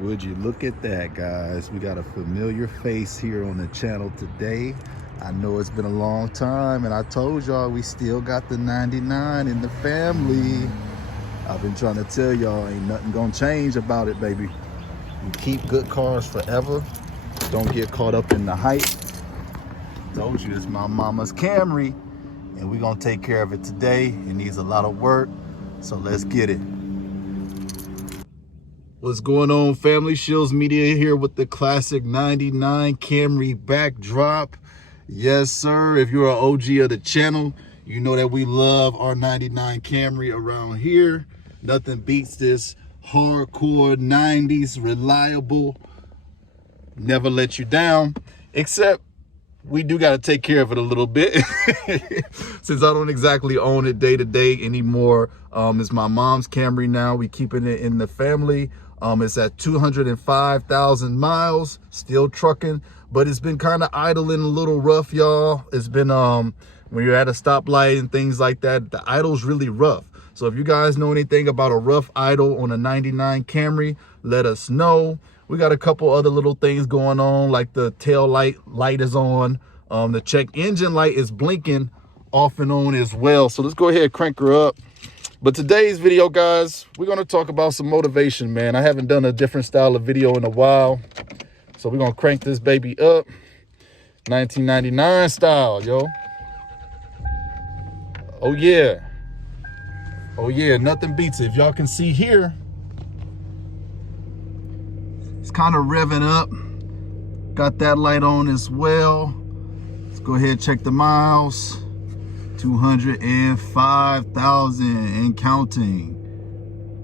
Would you look at that, guys? We got a familiar face here on the channel today. I know it's been a long time, and I told y'all we still got the 99 in the family. I've been trying to tell y'all ain't nothing gonna change about it, baby. We keep good cars forever. Don't get caught up in the hype. Told you it's my mama's Camry, and we're gonna take care of it today. It needs a lot of work, so let's get it. What's going on, family? Shills Media here with the classic 99 Camry backdrop. Yes, sir. If you're an OG of the channel, you know that we love our 99 Camry around here. Nothing beats this hardcore 90s, reliable, never let you down, except we do got to take care of it a little bit since I don't exactly own it day to day anymore. It's my mom's Camry now. We keeping it in the family. It's at 205,000 miles, still trucking, but it's been kind of idling a little rough, y'all. It's been, when you're at a stoplight and things like that, the idle's really rough. So if you guys know anything about a rough idle on a 99 Camry, let us know. We got a couple other little things going on, like the tail light is on. The check engine light is blinking off and on as well. So let's go ahead and crank her up. But today's video, guys, we're going to talk about some motivation, man. I haven't done a different style of video in a while. So we're going to crank this baby up. 1999 style, yo. Oh, yeah. Oh, yeah. Nothing beats it. If y'all can see here, it's kind of revving up. Got that light on as well. Let's go ahead and check the miles. 205,000 and counting.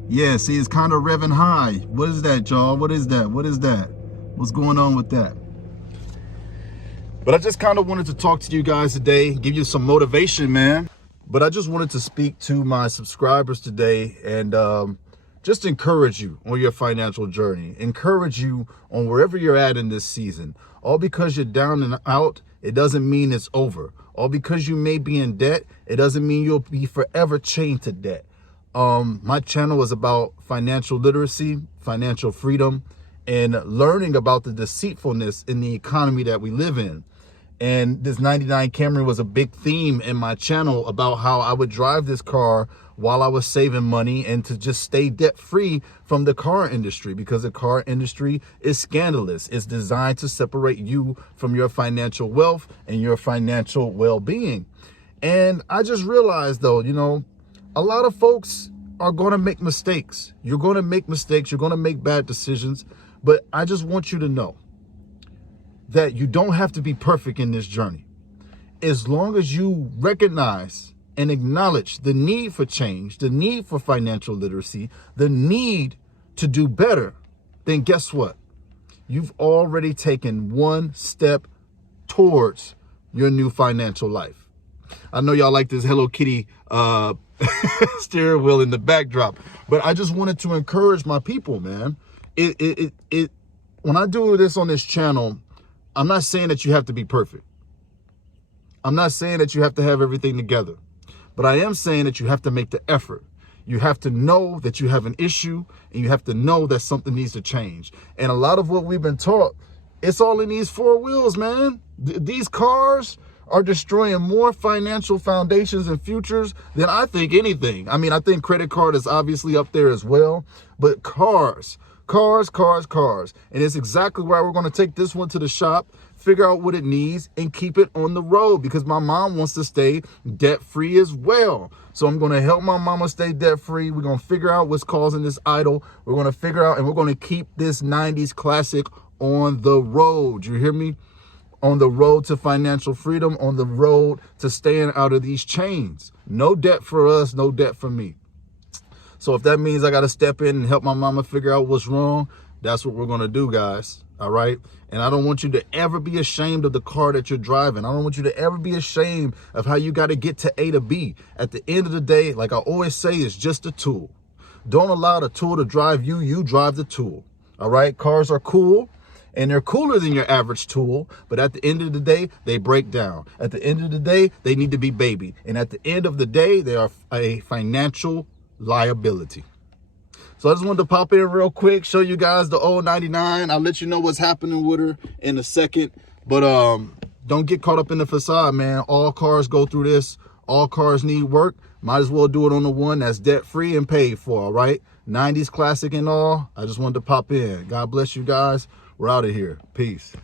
Yeah, see, it's kind of revving high. What is that, y'all? What is that? What is that? What's going on with that? But I just kind of wanted to talk to you guys today, give you some motivation, man. But I just wanted to speak to my subscribers today and just encourage you on your financial journey. Encourage you on wherever you're at in this season. All because you're down and out, it doesn't mean it's over. All because you may be in debt, it doesn't mean you'll be forever chained to debt. My channel is about financial literacy, financial freedom, and learning about the deceitfulness in the economy that we live in. And this 99 Camry was a big theme in my channel about how I would drive this car while I was saving money and to just stay debt free from the car industry, because the car industry is scandalous. It's designed to separate you from your financial wealth and your financial well-being. And I just realized, though, you know, a lot of folks are going to make mistakes. You're going to make mistakes. You're going to make bad decisions. But I just want you to know that you don't have to be perfect in this journey. As long as you recognize and acknowledge the need for change, the need for financial literacy, the need to do better, then guess what? You've already taken one step towards your new financial life. I know y'all like this Hello Kitty steering wheel in the backdrop, but I just wanted to encourage my people, man. When I do this on this channel, I'm not saying that you have to be perfect. I'm not saying that you have to have everything together. But I am saying that you have to make the effort. You have to know that you have an issue, and you have to know that something needs to change. And a lot of what we've been taught, it's all in these four wheels, man. These cars are destroying more financial foundations and futures than I think anything. I mean, I think credit card is obviously up there as well, but cars. And it's exactly why we're going to take this one to the shop, figure out what it needs, and keep it on the road, because my mom wants to stay debt-free as well. So I'm going to help my mama stay debt-free. We're going to figure out what's causing this idle. We're going to figure out, and we're going to keep this 90s classic on the road. You hear me? On the road to financial freedom, on the road to staying out of these chains. No debt for us, no debt for me. So if that means I got to step in and help my mama figure out what's wrong, that's what we're going to do, guys. All right. And I don't want you to ever be ashamed of the car that you're driving. I don't want you to ever be ashamed of how you got to get to A to B. At the end of the day, like I always say, it's just a tool. Don't allow the tool to drive you. You drive the tool. All right. Cars are cool, and they're cooler than your average tool. But at the end of the day, they break down. At the end of the day, they need to be babied. And at the end of the day, they are a financial liability. So I just wanted to pop in real quick, show you guys the old 99. I'll let you know what's happening with her in a second. But don't get caught up in the facade, man. All cars go through this. All cars need work. Might as well do it on the one that's debt-free and paid for, all right? 90s classic and all. I just wanted to pop in. God bless you guys. We're out of here. Peace.